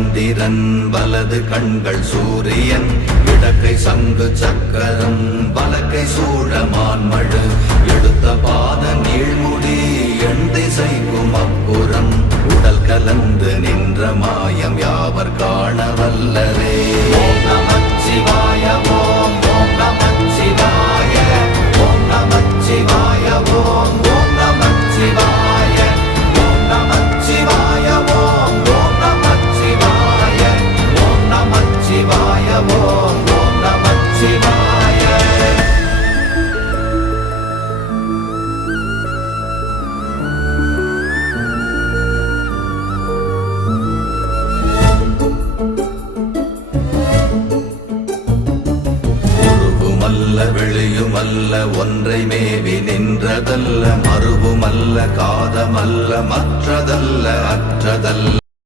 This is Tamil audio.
சந்திரன் வலது கண்கள் சூரியன் இடக்கை சங்கு சக்கரம் வலக்கை சூழமான்மழு எடுத்த பாத நீழ்முடி எண் திசைக்கும் அப்புறம் உடல் கலந்து நின்ற மாயம் யாவர் காண வல்லரே. ஓம் நமச்சிவாய ஓம் ஓம் நமச்சிவாய ஓம் நமச்சிவாய ஓம் ஓம் நமச்சிவாய ஓம் நமச்சிவாய ஓம் ஓம் நமச்சிவாய ஓம் நமச்சிவாய ஓம் ஓம் நமச்சிவாய. வெளியுமல்ல ஒன்றை மேவி நின்றதல்ல மறுவுமல்ல காதமல்ல மற்றதல்ல அற்றதல்ல